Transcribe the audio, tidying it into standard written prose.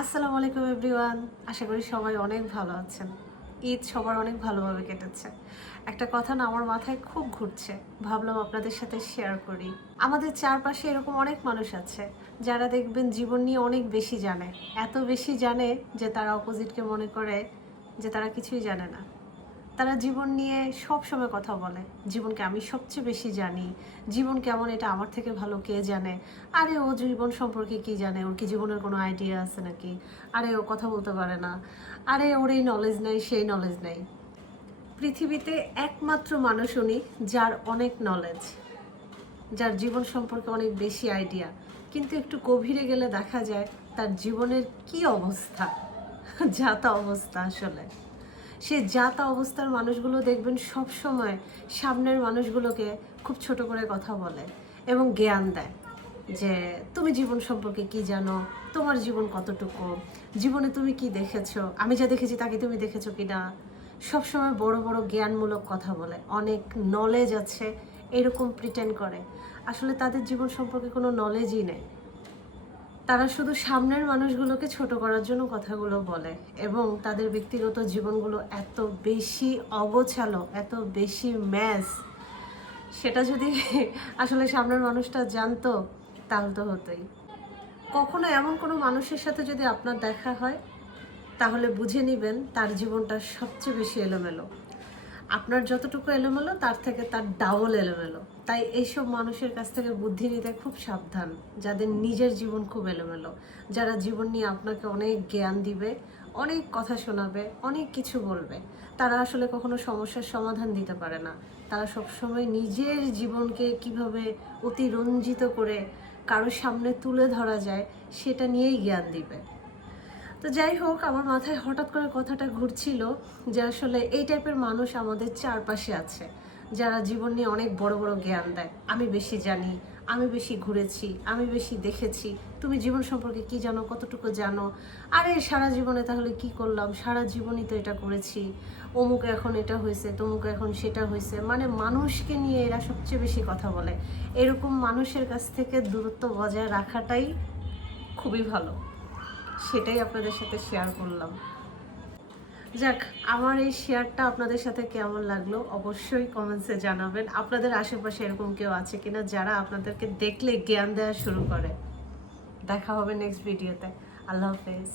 আসসালামু আলাইকুম এভরিওয়ান। আশা করি সবাই অনেক ভালো আছেন। ঈদ সবার অনেক ভালোভাবে কেটেছে। একটা কথা না আমার মাথায় খুব ঘুরছে, ভাবলাম আপনাদের সাথে শেয়ার করি। আমাদের চারপাশে এরকম অনেক মানুষ আছে যারা দেখবেন জীবন নিয়ে অনেক বেশি জানে, এত বেশি জানে যে তারা অপোজিটকে মনে করে যে তারা কিছুই জানে না। তারা জীবন নিয়ে সব সময় কথা বলে, জীবনকে আমি সবচেয়ে বেশি জানি, জীবন কেমন এটা আমার থেকে ভালো কে জানে। আরে ও জীবন সম্পর্কে কি জানে, ওর কি জীবনের কোনো আইডিয়া আছে নাকি, আরে ও কথা বলতে পারে না, আরে ওর এই নলেজ নেই সেই নলেজ নেই। পৃথিবীতে একমাত্র মানুষ উনি যার অনেক নলেজ, যার জীবন সম্পর্কে অনেক বেশি আইডিয়া, কিন্তু একটু গভীরে গেলে দেখা যায় তার জীবনের কি অবস্থা, যা তা অবস্থা। আসলে সে যা তা অবস্থার মানুষগুলো দেখবেন সব সময় সামনের মানুষগুলোকে খুব ছোট করে কথা বলে এবং জ্ঞান দেয় যে তুমি জীবন সম্পর্কে কি জানো, তোমার জীবন কতটুকু, জীবনে তুমি কি দেখেছো, আমি যা দেখেছি তাকে তুমি দেখেছো কি না। সবসময় বড় বড় জ্ঞানমূলক কথা বলে, অনেক নলেজ আছে এরকম প্রিটেন্ড করে। আসলে তাদের জীবন সম্পর্কে কোনো নলেজই নেই। তারা শুধু সামনের মানুষগুলোকে ছোট করার জন্য কথাগুলো বলে এবং তাদের ব্যক্তিগত জীবনগুলো এত বেশি অগোছালো, এত বেশি ম্যাস। সেটা যদি আসলে সামনের মানুষটা জানতো তাহলে তো হতোই। কখনো এমন কোনো মানুষের সাথে যদি আপনার দেখা হয় তাহলে বুঝে নেবেন তার জীবনটা সবচেয়ে বেশি এলোমেলো। আপনার যতটুকু এলোমেলো তার থেকে তার ডাবল এলোমেলো। তাই এইসব মানুষের কাছ থেকে বুদ্ধি নিতে খুব সাবধান, যাদের নিজের জীবন খুব এলোমেলো, যারা জীবন নিয়ে আপনাকে অনেক জ্ঞান দিবে, অনেক কথা শোনাবে, অনেক কিছু বলবে। তারা আসলে কখনো সমস্যার সমাধান দিতে পারে না। তারা সবসময় নিজের জীবনকে কিভাবে অতিরঞ্জিত করে কারোর সামনে তুলে ধরা যায় সেটা নিয়েই জ্ঞান দিবে। তো যাই হোক, আমার মাথায় হঠাৎ করে কথাটা ঘুরছিল যে আসলে এই টাইপের মানুষ আমাদের চারপাশে আছে, যারা জীবন নিয়ে অনেক বড় বড় জ্ঞান দেয়। আমি বেশি জানি, আমি বেশি ঘুরেছি, আমি বেশি দেখেছি, তুমি জীবন সম্পর্কে কি জানো, কতটুকু জানো। আরে সারা জীবনে তাহলে কি করলাম, সারা জীবনই তো এটা করেছি, অমুক এখন এটা হয়েছে, তমুক এখন সেটা হয়েছে। মানে মানুষকে নিয়ে এরা সবচেয়ে বেশি কথা বলে। এরকম মানুষের কাছ থেকে দূরত্ব বজায় রাখাটাই খুবই ভালো। সেটাই আপনাদের সাথে শেয়ার করলাম। যাক, আমার এই শেয়ারটা আপনাদের সাথে কেমন লাগলো অবশ্যই কমেন্টসে জানাবেন। আপনাদের আশেপাশে এরকম কেউ আছে কিনা যারা আপনাদেরকে দেখলে জ্ঞান দেওয়া শুরু করে। দেখা হবে নেক্সট ভিডিওতে। আল্লাহ হাফেজ।